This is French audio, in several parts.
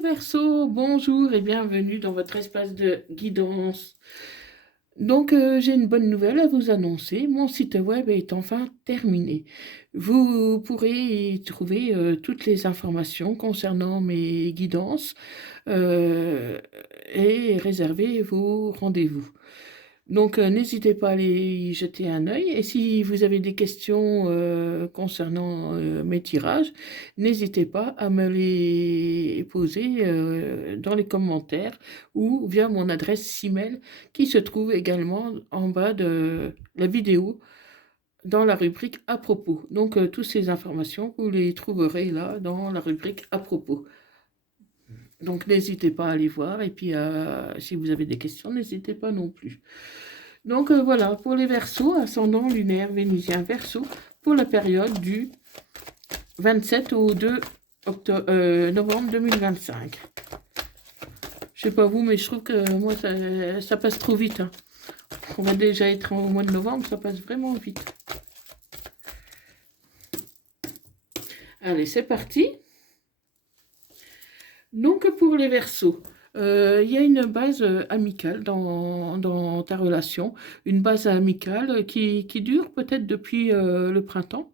Verseau, bonjour et bienvenue dans votre espace de guidance. Donc, j'ai une bonne nouvelle à vous annoncer. Mon site web est enfin terminé. Vous pourrez y trouver toutes les informations concernant mes guidances euh, et réserver vos rendez-vous. Donc, n'hésitez pas à aller y jeter un œil. Et si vous avez des questions concernant mes tirages, n'hésitez pas à me les poser dans les commentaires ou via mon adresse email qui se trouve également en bas de la vidéo dans la rubrique à propos. Donc, toutes ces informations, vous les trouverez là dans la rubrique à propos. Donc, n'hésitez pas à aller voir. Et puis, si vous avez des questions, n'hésitez pas non plus. Donc voilà, pour les Verseaux, ascendant lunaire vénusien Verseau, pour la période du 27 au 2 novembre 2025. Je sais pas vous, mais je trouve que moi, ça passe trop vite. Hein. On va déjà être au mois de novembre, ça passe vraiment vite. Allez, c'est parti. Donc pour les Verseaux, il y a une base amicale dans ta relation, une base amicale qui dure peut-être depuis le printemps.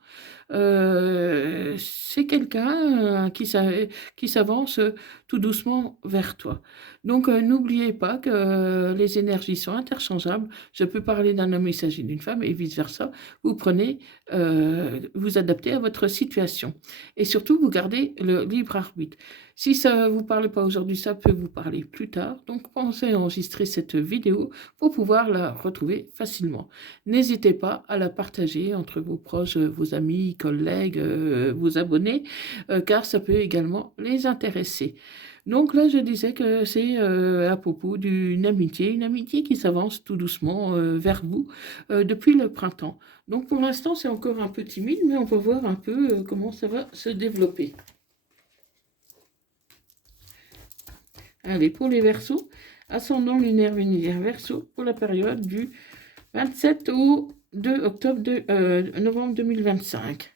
C'est quelqu'un qui s'avance tout doucement vers toi. Donc, n'oubliez pas que les énergies sont interchangeables. Je peux parler d'un homme, il s'agit d'une femme, et vice-versa. Vous prenez, vous adaptez à votre situation. Et surtout, vous gardez le libre arbitre. Si ça ne vous parle pas aujourd'hui, ça peut vous parler plus tard. Donc, pensez à enregistrer cette vidéo pour pouvoir la retrouver facilement. N'hésitez pas à la partager entre vos proches, vos amis, collègues, vos abonnés, car ça peut également les intéresser. Donc là, je disais que c'est à propos d'une amitié qui s'avance tout doucement vers vous depuis le printemps. Donc pour l'instant, c'est encore un peu timide, mais on va voir un peu comment ça va se développer. Allez, pour les Verseaux, ascendant lunaire vénusien Verseau, pour la période du 27 au 2 novembre 2025.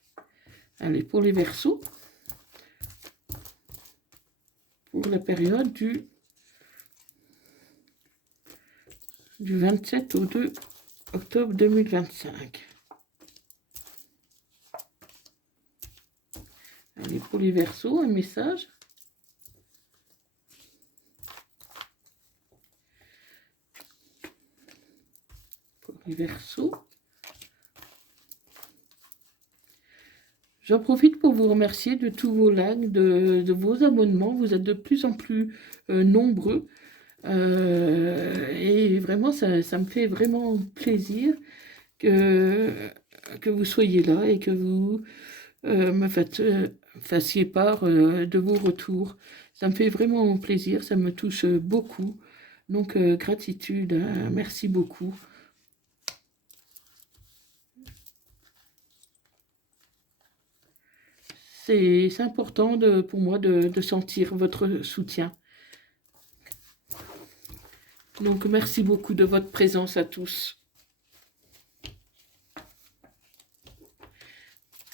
Allez, pour les Verseaux, pour la période du 27 au 2 octobre 2025. Allez, pour les Verseaux, un message. Pour les Verseaux. J'en profite pour vous remercier de tous vos likes, de vos abonnements. Vous êtes de plus en plus nombreux. Et vraiment, ça me fait vraiment plaisir que vous soyez là et que vous me fassiez part de vos retours. Ça me fait vraiment plaisir, ça me touche beaucoup. Donc, gratitude, hein, merci beaucoup. C'est important pour moi de sentir votre soutien. Donc, merci beaucoup de votre présence à tous.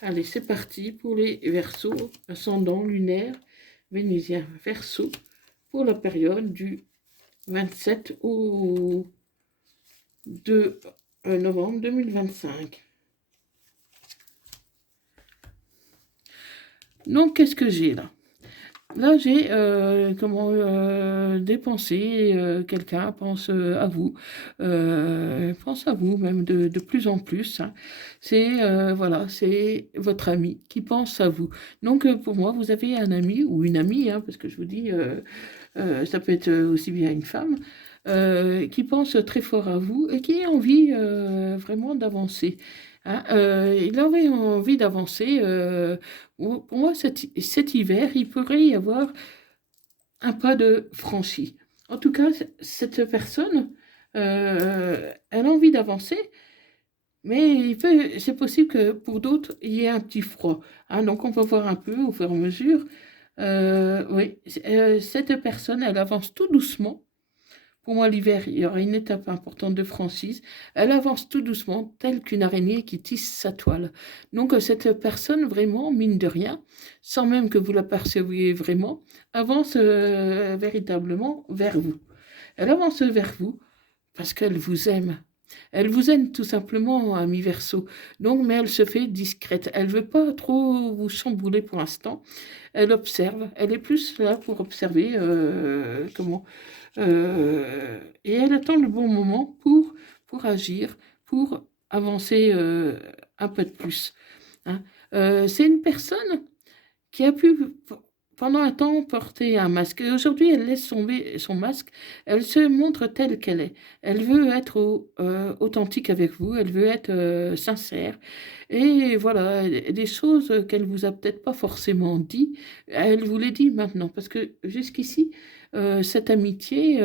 Allez, c'est parti pour les Verseaux, ascendant lunaire, vénusien Verseau, pour la période du 27 au 2 novembre 2025. Donc, qu'est-ce que j'ai là? Là, j'ai des pensées, quelqu'un pense à vous, pense à vous même de plus en plus. Hein. C'est voilà, c'est votre ami qui pense à vous. Donc, pour moi, vous avez un ami ou une amie, hein, parce que je vous dis, ça peut être aussi bien une femme, qui pense très fort à vous et qui a envie vraiment d'avancer. Hein. Il avait envie d'avancer. Pour moi, cet hiver, il pourrait y avoir un pas de franchi. En tout cas, cette personne, elle a envie d'avancer, mais c'est possible que pour d'autres, il y ait un petit froid. Hein. Donc, on va voir un peu au fur et à mesure. Oui, cette personne, elle avance tout doucement Pour moi, l'hiver, il y aura une étape importante de franchise. Elle avance tout doucement, telle qu'une araignée qui tisse sa toile. Donc, cette personne, vraiment, mine de rien, sans même que vous l'aperceviez vraiment, avance véritablement vers vous. Elle avance vers vous parce qu'elle vous aime. Elle vous aime tout simplement, ami Verseau. Donc, mais elle se fait discrète. Elle veut pas trop vous chambouler pour l'instant. Elle observe. Elle est plus là pour observer et elle attend le bon moment pour agir, pour avancer un peu de plus. Hein. C'est une personne qui a pu pendant un temps porter un masque. Et aujourd'hui, elle laisse tomber son masque. Elle se montre telle qu'elle est. Elle veut être authentique avec vous. Elle veut être sincère. Et voilà, des choses qu'elle vous a peut-être pas forcément dit, elle vous les dit maintenant. Parce que jusqu'ici, cette amitié,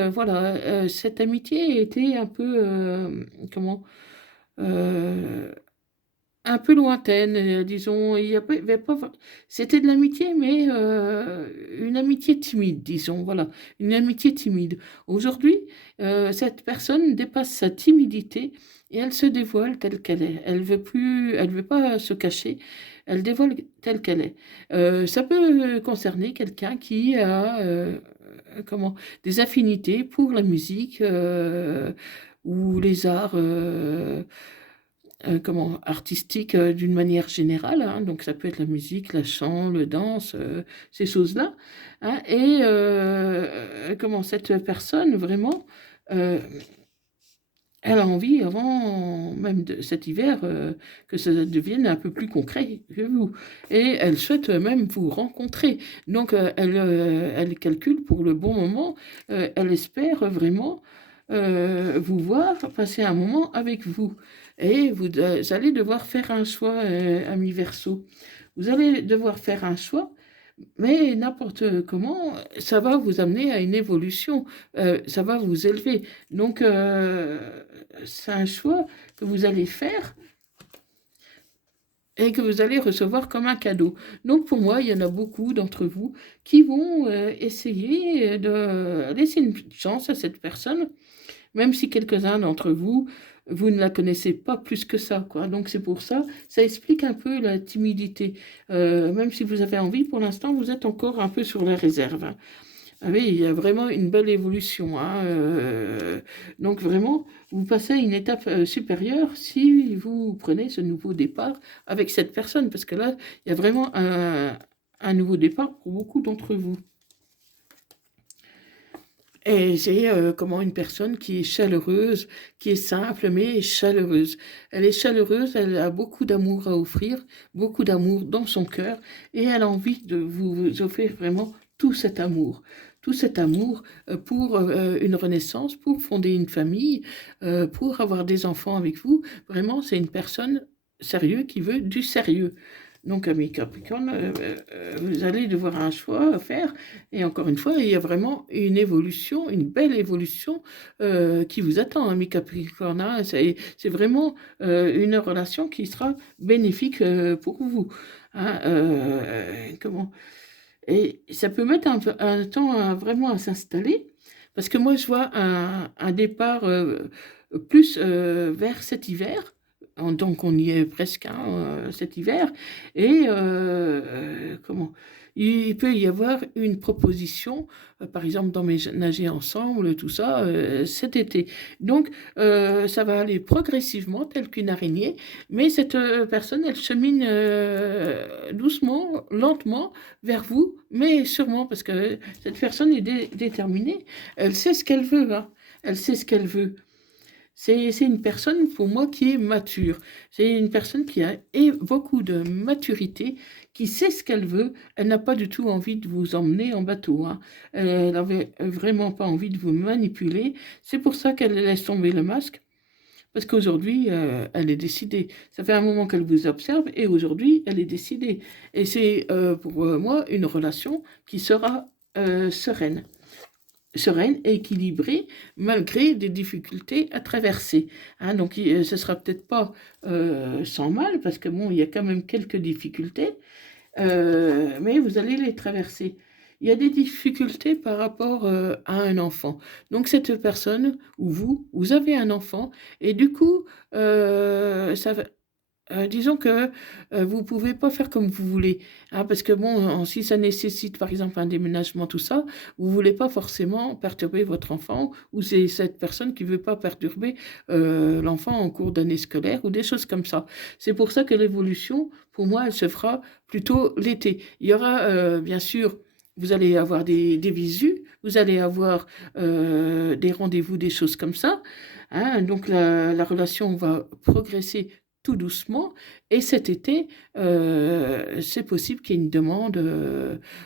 cette amitié était un peu, euh, un peu lointaine, disons. Il y avait pas, c'était de l'amitié, mais une amitié timide, disons. Voilà, une amitié timide. Aujourd'hui, cette personne dépasse sa timidité et elle se dévoile telle qu'elle est. Elle veut pas se cacher. Elle dévoile telle qu'elle est. Ça peut concerner quelqu'un qui a des affinités pour la musique ou les arts artistiques d'une manière générale, hein. Donc ça peut être la musique, la chant, le danse, ces choses-là, hein. Et cette personne, vraiment, euh, elle a envie, avant même de cet hiver, que ça devienne un peu plus concret que vous. Et elle souhaite même vous rencontrer. Donc, elle calcule pour le bon moment. Elle espère vraiment vous voir, passer un moment avec vous. Et vous allez devoir faire un choix, ami Verseau. Vous allez devoir faire un choix, mais n'importe comment, ça va vous amener à une évolution, ça va vous élever. Donc, c'est un choix que vous allez faire et que vous allez recevoir comme un cadeau. Donc, pour moi, il y en a beaucoup d'entre vous qui vont essayer de laisser une chance à cette personne, même si quelques-uns d'entre vous, vous ne la connaissez pas plus que ça, quoi. Donc c'est pour ça, ça explique un peu la timidité. Même si vous avez envie, pour l'instant, vous êtes encore un peu sur la réserve, hein. Ah oui, il y a vraiment une belle évolution, hein. Donc vraiment, vous passez à une étape supérieure si vous prenez ce nouveau départ avec cette personne, parce que là, il y a vraiment un nouveau départ pour beaucoup d'entre vous. Et c'est une personne qui est chaleureuse, qui est simple, mais chaleureuse. Elle est chaleureuse, elle a beaucoup d'amour à offrir, beaucoup d'amour dans son cœur, et elle a envie de vous offrir vraiment tout cet amour pour une renaissance, pour fonder une famille, pour avoir des enfants avec vous. Vraiment, c'est une personne sérieuse qui veut du sérieux. Donc, ami Capricorne, vous allez devoir un choix à faire. Et encore une fois, il y a vraiment une évolution, une belle évolution qui vous attend, ami Capricorne, hein. C'est vraiment une relation qui sera bénéfique pour vous, hein. Et ça peut mettre un temps vraiment à s'installer, parce que moi, je vois un départ plus vers cet hiver. Donc on y est presque, hein, cet hiver. Et il peut y avoir une proposition, par exemple d'emménager ensemble, tout ça, cet été. Donc ça va aller progressivement, tel qu'une araignée, mais cette personne, elle chemine doucement, lentement vers vous, mais sûrement, parce que cette personne est déterminée. Elle sait ce qu'elle veut, hein. Elle sait ce qu'elle veut. C'est une personne, pour moi, qui est mature. C'est une personne qui a beaucoup de maturité, qui sait ce qu'elle veut. Elle n'a pas du tout envie de vous emmener en bateau, hein. Elle n'avait vraiment pas envie de vous manipuler. C'est pour ça qu'elle laisse tomber le masque. Parce qu'aujourd'hui, elle est décidée. Ça fait un moment qu'elle vous observe et aujourd'hui, elle est décidée. Et c'est pour moi une relation qui sera sereine et équilibrée malgré des difficultés à traverser, hein. Donc ce sera peut-être pas sans mal, parce que bon, il y a quand même quelques difficultés, mais vous allez les traverser. il y a des difficultés par rapport à un enfant. Donc cette personne, ou vous avez un enfant, et du coup, ça va, disons que, vous pouvez pas faire comme vous voulez, hein, parce que bon, si ça nécessite, par exemple, un déménagement, tout ça, vous voulez pas forcément perturber votre enfant ou c'est cette personne qui veut pas perturber, l'enfant en cours d'année scolaire ou des choses comme ça. C'est pour ça que l'évolution, pour moi, elle se fera plutôt l'été. Il y aura, bien sûr, vous allez avoir des visus, vous allez avoir, des rendez-vous, des choses comme ça, hein, donc la relation va progresser tout doucement. Et cet été, c'est possible qu'il y ait une demande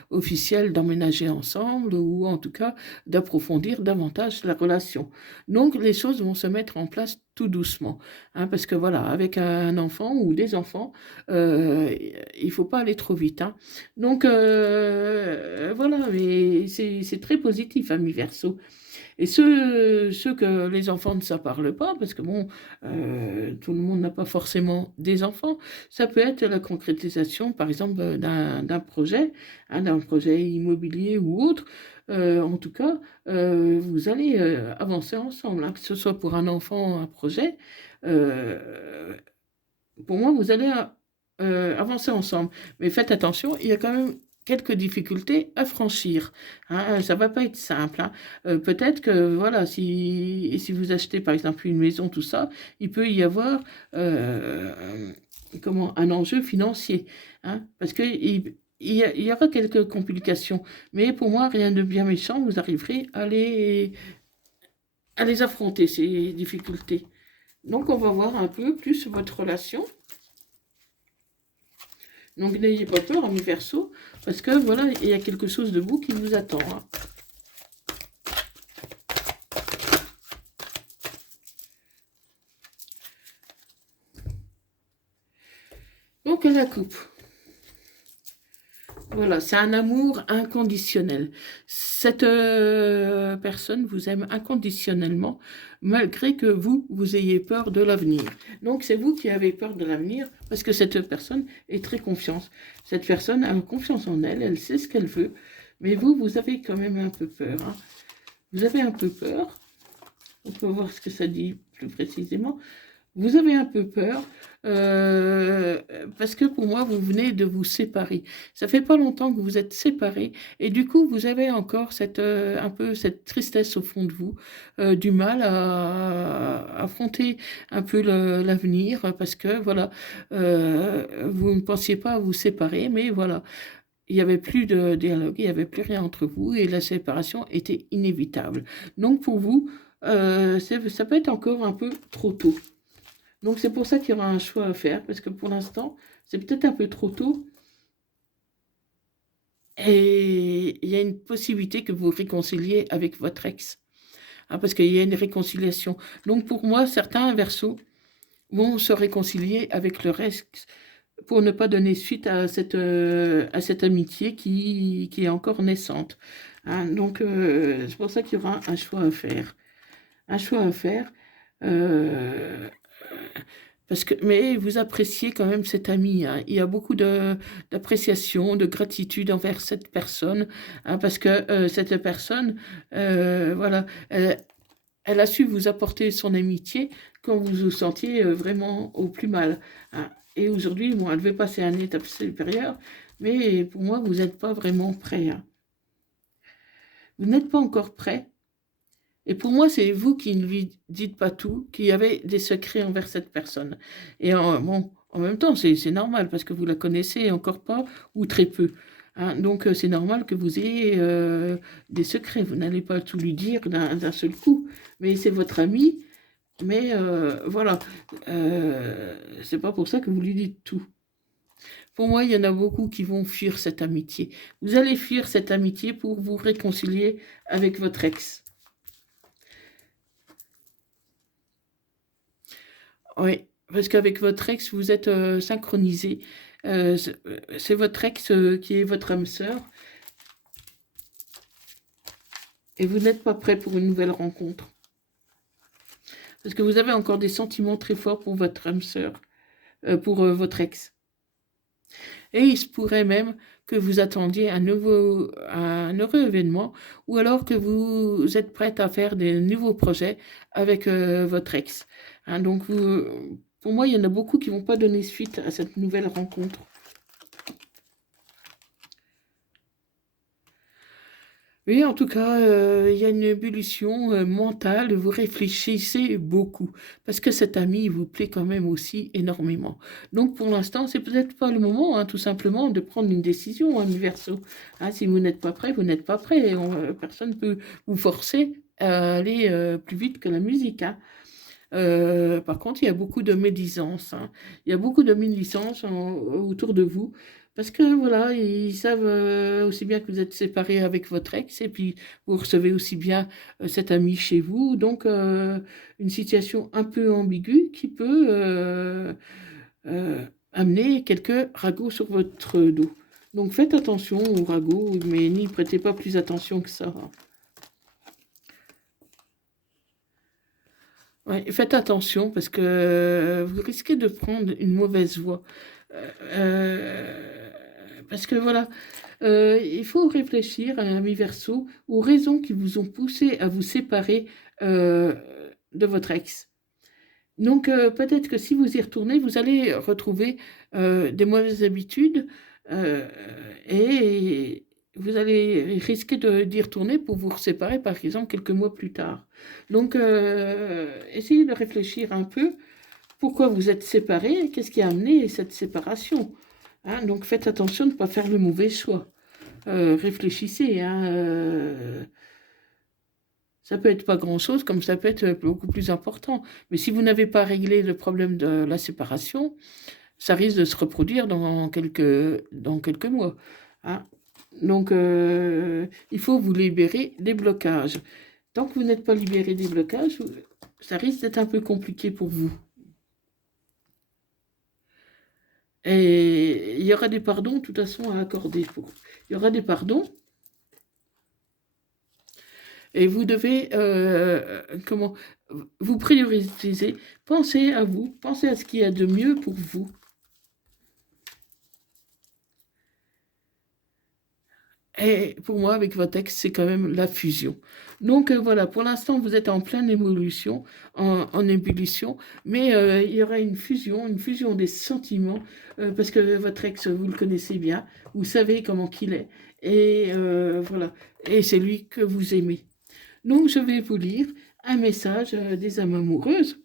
officielle d'emménager ensemble ou en tout cas d'approfondir davantage la relation. Donc les choses vont se mettre en place tout doucement, hein, parce que voilà, avec un enfant ou des enfants, euh, il faut pas aller trop vite, hein. Donc voilà, mais c'est très positif, ami Verseau. Et ceux que les enfants ne s'en parlent pas, parce que bon, tout le monde n'a pas forcément des enfants, ça peut être la concrétisation, par exemple, d'un projet, hein, d'un projet immobilier ou autre. En tout cas, vous allez avancer ensemble, hein, que ce soit pour un enfant, un projet. euh, pour moi, vous allez avancer ensemble. Mais faites attention, il y a quand même quelques difficultés à franchir, hein, ça va pas être simple, hein. Peut-être que, voilà, si vous achetez, par exemple, une maison, tout ça, il peut y avoir comment, un enjeu financier, hein, parce que il y aura quelques complications. Mais pour moi, rien de bien méchant, vous arriverez à les affronter, ces difficultés. Donc, on va voir un peu plus votre relation. Donc n'ayez pas peur, ami Verseau, parce que voilà, il y a quelque chose de beau qui vous attend, hein. Donc à la coupe. Voilà, c'est un amour inconditionnel. Cette personne vous aime inconditionnellement, malgré que vous ayez peur de l'avenir. Donc c'est vous qui avez peur de l'avenir, parce que cette personne est très confiante. Cette personne a confiance en elle, elle sait ce qu'elle veut, mais vous avez quand même un peu peur, hein. Vous avez un peu peur. On peut voir ce que ça dit plus précisément. Vous avez un peu peur, euh, parce que pour moi, vous venez de vous séparer. Ça fait pas longtemps que vous êtes séparés et du coup, vous avez encore cette, un peu cette tristesse au fond de vous, du mal à affronter un peu l'avenir parce que voilà, vous ne pensiez pas à vous séparer, mais voilà, il n'y avait plus de dialogue, il n'y avait plus rien entre vous et la séparation était inévitable. Donc pour vous, ça peut être encore un peu trop tôt. Donc c'est pour ça qu'il y aura un choix à faire, parce que pour l'instant, c'est peut-être un peu trop tôt, et il y a une possibilité que vous vous réconciliez avec votre ex, hein, parce qu'il y a une réconciliation. Donc pour moi, certains versos vont se réconcilier avec leur ex pour ne pas donner suite à cette amitié qui est encore naissante, hein. Donc c'est pour ça qu'il y aura un choix à faire. Un choix à faire. euh, Parce que, mais vous appréciez quand même cet ami, hein. Il y a beaucoup d'appréciation, de gratitude envers cette personne, hein, parce que cette personne, voilà, elle a su vous apporter son amitié quand vous vous sentiez vraiment au plus mal, hein. Et aujourd'hui, bon, elle veut passer à une étape supérieure, mais pour moi, vous n'êtes pas vraiment prêt, hein. Vous n'êtes pas encore prêt. Et pour moi, c'est vous qui ne lui dites pas tout, qui avez des secrets envers cette personne. Et bon, en même temps, c'est normal parce que vous la connaissez encore pas ou très peu, hein. Donc, c'est normal que vous ayez des secrets. Vous n'allez pas tout lui dire d'un seul coup. Mais c'est votre ami. Mais voilà, c'est pas pour ça que vous lui dites tout. Pour moi, il y en a beaucoup qui vont fuir cette amitié. Vous allez fuir cette amitié pour vous réconcilier avec votre ex. Oui, parce qu'avec votre ex, vous êtes synchronisé. C'est votre ex qui est votre âme sœur et vous n'êtes pas prêt pour une nouvelle rencontre. Parce que vous avez encore des sentiments très forts pour votre âme sœur, pour votre ex. Et il se pourrait même que vous attendiez un heureux événement, ou alors que vous êtes prête à faire des nouveaux projets avec votre ex. Hein, donc, pour moi, il y en a beaucoup qui ne vont pas donner suite à cette nouvelle rencontre. Oui, en tout cas, il y a une ébullition mentale, vous réfléchissez beaucoup, parce que cet ami, il vous plaît quand même aussi énormément. Donc pour l'instant, c'est peut-être pas le moment, hein, tout simplement, de prendre une décision, ami Verseau. Hein, si vous n'êtes pas prêt, vous n'êtes pas prêt. Personne ne peut vous forcer à aller plus vite que la musique. Hein. Par contre, il y a beaucoup de médisance. Hein. Il y a beaucoup de médisance autour de vous. Parce que voilà, ils savent aussi bien que vous êtes séparés avec votre ex, et puis vous recevez aussi bien cet ami chez vous. Donc, une situation un peu ambiguë qui peut euh, amener quelques ragots sur votre dos. Donc, faites attention aux ragots, mais n'y prêtez pas plus attention que ça. Hein. Ouais, faites attention parce que vous risquez de prendre une mauvaise voie. Parce que voilà, il faut réfléchir à ami Verseau aux raisons qui vous ont poussé à vous séparer euh, de votre ex. Donc peut-être que si vous y retournez, vous allez retrouver des mauvaises habitudes euh, et vous allez risquer d'y retourner pour vous séparer, par exemple, quelques mois plus tard. Donc essayez de réfléchir un peu pourquoi vous êtes séparés, qu'est-ce qui a amené cette séparation. Hein, donc faites attention de ne pas faire le mauvais choix. Réfléchissez. Hein, ça peut être pas grand-chose, comme ça peut être beaucoup plus important. Mais si vous n'avez pas réglé le problème de la séparation, ça risque de se reproduire dans quelques mois. Hein. Donc, il faut vous libérer des blocages. Tant que vous n'êtes pas libéré des blocages, ça risque d'être un peu compliqué pour vous. Et il y aura des pardons, de toute façon, à accorder. Il y aura des pardons. Et vous devez, comment, vous prioriser. Pensez à vous, pensez à ce qu'il y a de mieux pour vous. Et pour moi, avec votre ex, c'est quand même la fusion. Donc voilà, pour l'instant, vous êtes en pleine évolution, en ébullition, mais il y aura une fusion des sentiments, parce que votre ex, vous le connaissez bien, vous savez comment qu'il est, et voilà, et c'est lui que vous aimez. Donc je vais vous lire un message des âmes amoureuses.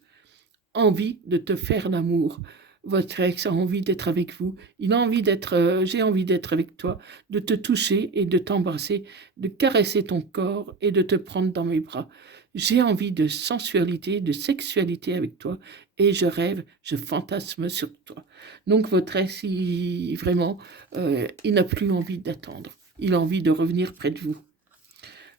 Envie de te faire l'amour. Votre ex a envie d'être avec vous. Il a envie d'être, j'ai envie d'être avec toi, de te toucher et de t'embrasser, de caresser ton corps et de te prendre dans mes bras. J'ai envie de sensualité, de sexualité avec toi et je rêve, je fantasme sur toi. Donc votre ex, vraiment, il n'a plus envie d'attendre. Il a envie de revenir près de vous.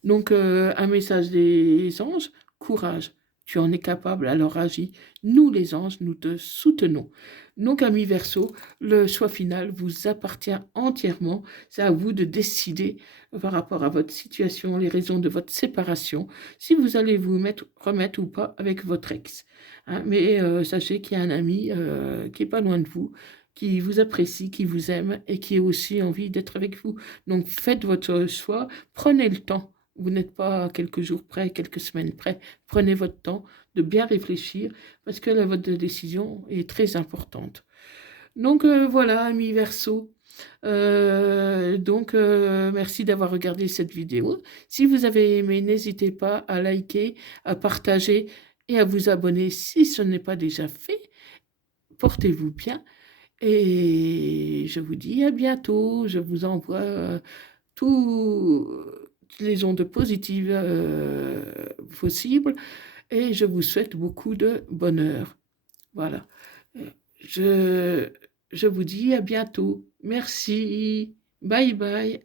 Donc, un message des anges, courage, tu en es capable, alors agis. Nous, les anges, nous te soutenons. Donc, ami Verseau, le choix final vous appartient entièrement. C'est à vous de décider par rapport à votre situation, les raisons de votre séparation, si vous allez vous remettre ou pas avec votre ex. Hein, mais sachez qu'il y a un ami qui est pas loin de vous, qui vous apprécie, qui vous aime et qui a aussi envie d'être avec vous. Donc, faites votre choix, prenez le temps. Vous n'êtes pas quelques jours près, quelques semaines près. Prenez votre temps de bien réfléchir parce que votre décision est très importante. Donc voilà, amis Verseau. Merci d'avoir regardé cette vidéo. Si vous avez aimé, n'hésitez pas à liker, à partager et à vous abonner si ce n'est pas déjà fait. Portez-vous bien et je vous dis à bientôt. Je vous envoie toutes les ondes positives possibles et je vous souhaite beaucoup de bonheur. Voilà. Je, je vous dis à bientôt. Merci. Bye bye.